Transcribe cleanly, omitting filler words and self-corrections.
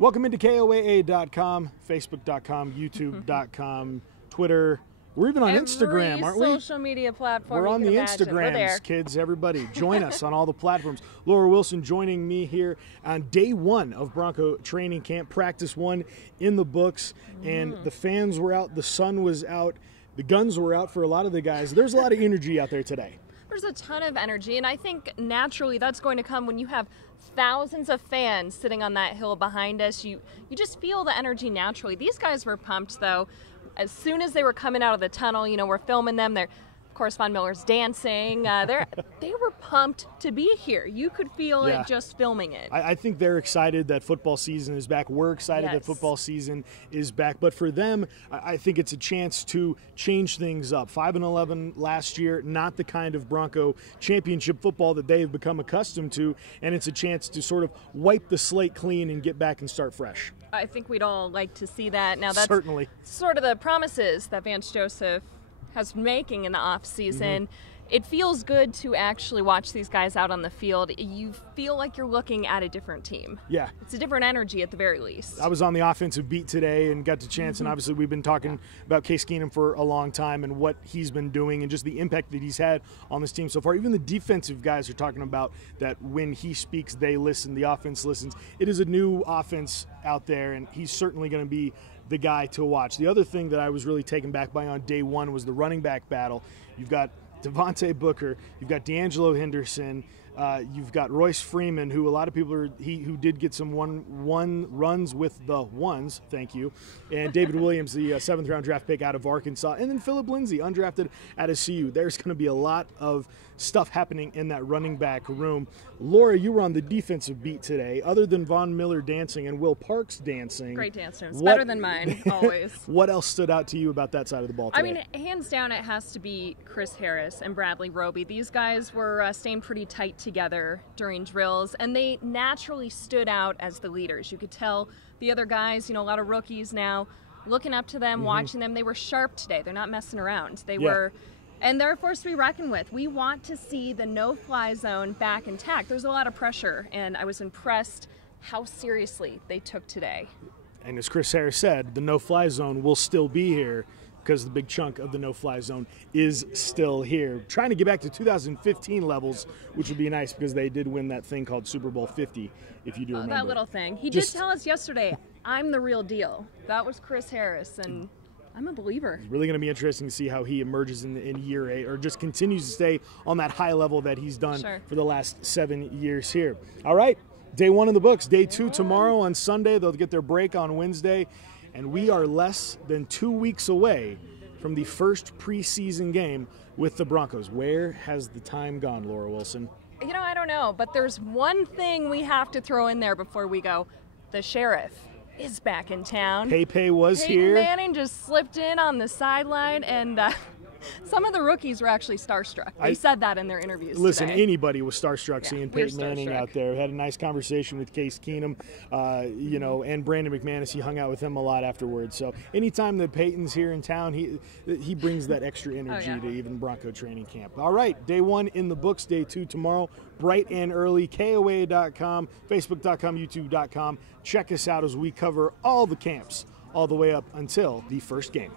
Welcome into KOAA.com, Facebook.com, YouTube.com, Twitter. We're even on Instagram, aren't we? Social media platform. We're on the Instagrams, We're kids, everybody. Join us on all the platforms. Laura Wilson joining me here on day one of Bronco Training Camp. Practice one in the books, and the fans were out, the sun was out, the guns were out for a lot of the guys. There's a lot of energy out there today. There's a ton of energy, and I think naturally that's going to come when you have thousands of fans sitting on that hill behind us. You just feel the energy naturally. These guys were pumped, though. As soon as they were coming out of the tunnel, you know, we're filming them. They're, of course, Von Miller's dancing. They were pumped to be here. You could feel it just filming it. I think they're excited that football season is back. We're excited that football season is back. But for them, I think it's a chance to change things up. 5-11 last year, not the kind of Bronco championship football that they have become accustomed to. And it's a chance to sort of wipe the slate clean and get back and start fresh. I think we'd all like to see that. Now, that's certainly sort of the promises that Vance Joseph has been making in the off season. It feels good to actually watch these guys out on the field. You feel like you're looking at a different team. Yeah. It's a different energy at the very least. I was on the offensive beat today and got the chance, and obviously we've been talking about Case Keenum for a long time and what he's been doing and just the impact that he's had on this team so far. Even the defensive guys are talking about that when he speaks, they listen, the offense listens. It is a new offense out there, and he's certainly going to be the guy to watch. The other thing that I was really taken back by on day one was the running back battle. You've got Devontae Booker, you've got D'Angelo Henderson, you've got Royce Freeman, who a lot of people who did get some one runs with the ones, thank you, and David Williams, the 7th round draft pick out of Arkansas, and then Phillip Lindsay, undrafted out of CU. There's going to be a lot of stuff happening in that running back room. Laura, you were on the defensive beat today. Other than Von Miller dancing and Will Parks dancing, great dancers, better than mine always. What else stood out to you about that side of the ball today? I mean, hands down, it has to be Chris Harris and Bradley Roby. These guys were staying pretty tight together during drills, and they naturally stood out as the leaders. You could tell the other guys, you know, a lot of rookies now, looking up to them, watching them. They were sharp today. They're not messing around. They were. And they're a force to be reckoned with. We want to see the no-fly zone back intact. There's a lot of pressure, and I was impressed how seriously they took today. And as Chris Harris said, the no-fly zone will still be here because the big chunk of the no-fly zone is still here. Trying to get back to 2015 levels, which would be nice because they did win that thing called Super Bowl 50, if you do remember. That little thing. He did tell us yesterday, I'm the real deal. That was Chris Harris, and I'm a believer. It's really going to be interesting to see how he emerges in year 8 or just continues to stay on that high level that he's done for the last 7 years here. All right, day 1 in the books. Day 2 tomorrow on Sunday. They'll get their break on Wednesday. And we are less than 2 weeks away from the first preseason game with the Broncos. Where has the time gone, Laura Wilson? You know, I don't know, but there's one thing we have to throw in there before we go. The sheriff is back in town. Pei was Peyton here. Manning just slipped in on the sideline, and some of the rookies were actually starstruck. They said that in their interviews today. Anybody was starstruck seeing Peyton Manning out there. We had a nice conversation with Case Keenum, you know, and Brandon McManus. He hung out with him a lot afterwards. So anytime that Peyton's here in town, he brings that extra energy to even Bronco Training Camp. All right, day 1 in the books. Day 2 tomorrow, bright and early. KOAA.com, Facebook.com, YouTube.com. Check us out as we cover all the camps all the way up until the first game.